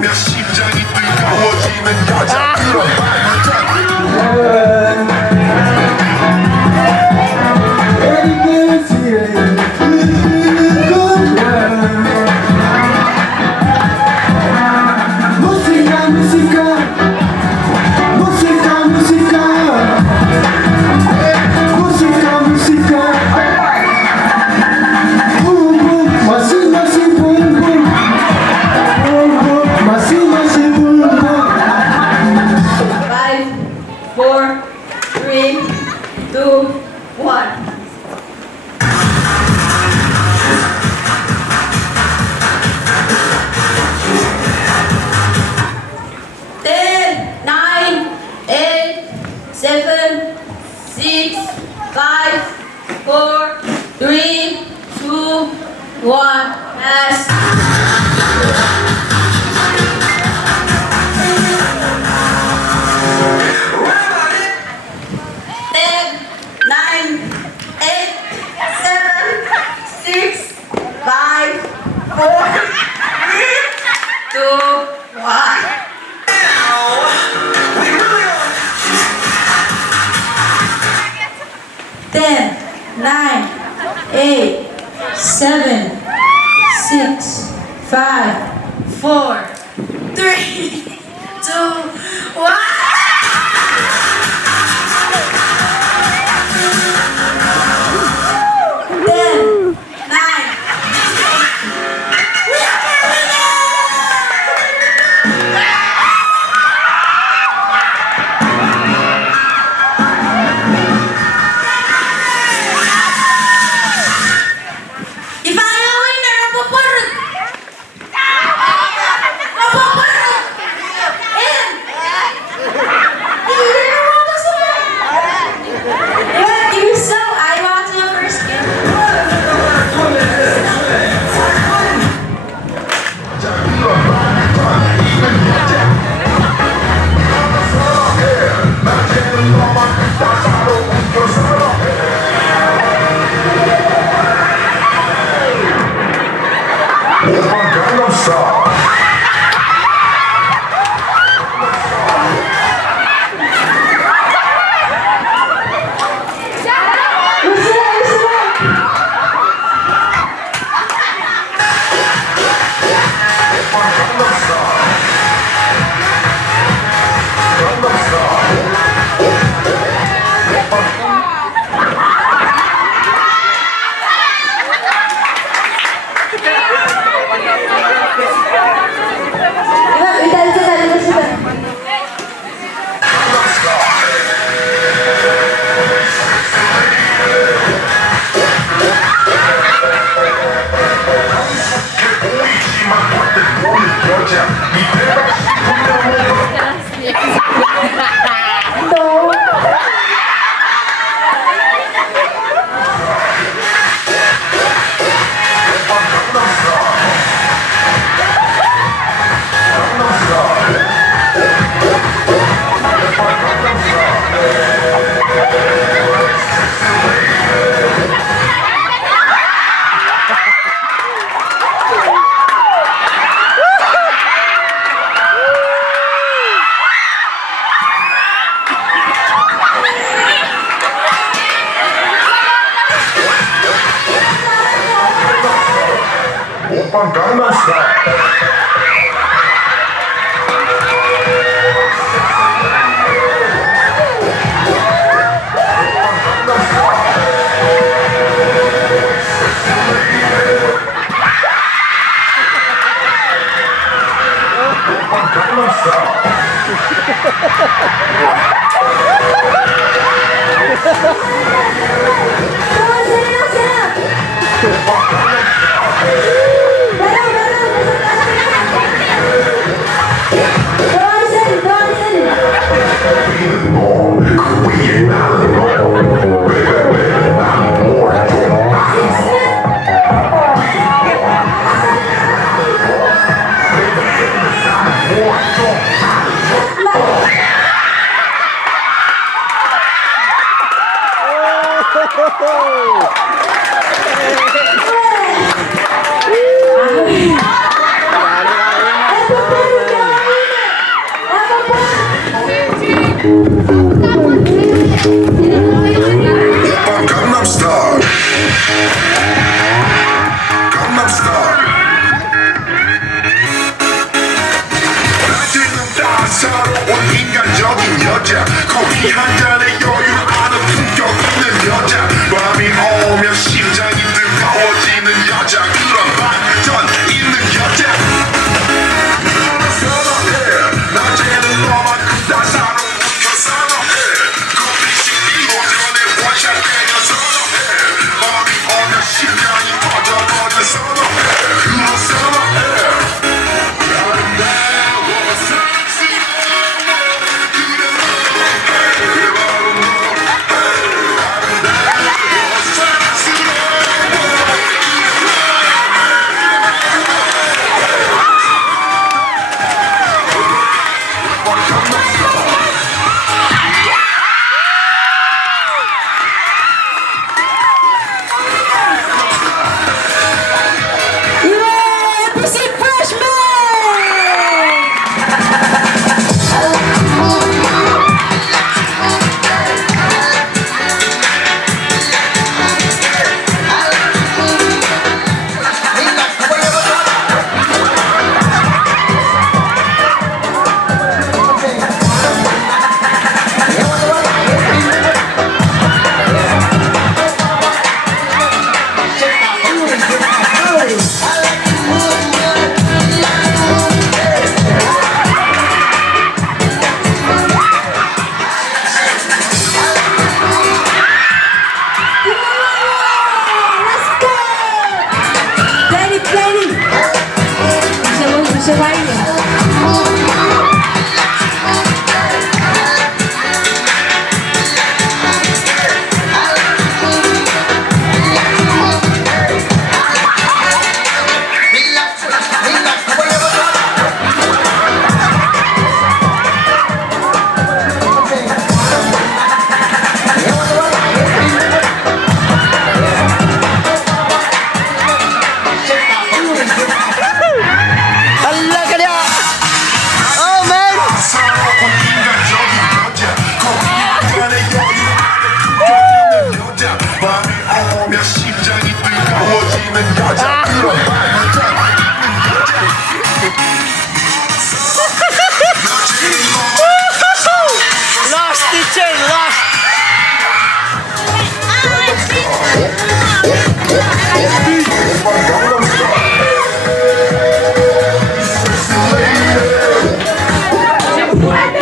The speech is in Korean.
보면 심장이 뜨거워지는 여자 그런 오빠 강남스타일 강남스타일 낮에는 따사로운 인간적인 여자 커피 한 잔에 여유 아는 품격 있는 여자 밤이 오면 심장이 뜨거워지는 여자 그런 반전 있는 여자 너를 선호해 낮에는 너만큼 따사로운 저 선호해 커피 식기 오전에 원샷 때려 선호해 밤이 오면 심장이 터져 선호해 그런 선호해 아름다워 사랑스러워 그래 그래 바로 너 아름다워 사랑스러워 사랑스러운 인간적인 여자 커피 한 잔에 여유 아는 품격 있는 여자 밤이 오면 심장이 뜨거워지는 여자 그런 반전 있는 여자 낮에는 Lost teacher, lost. 너만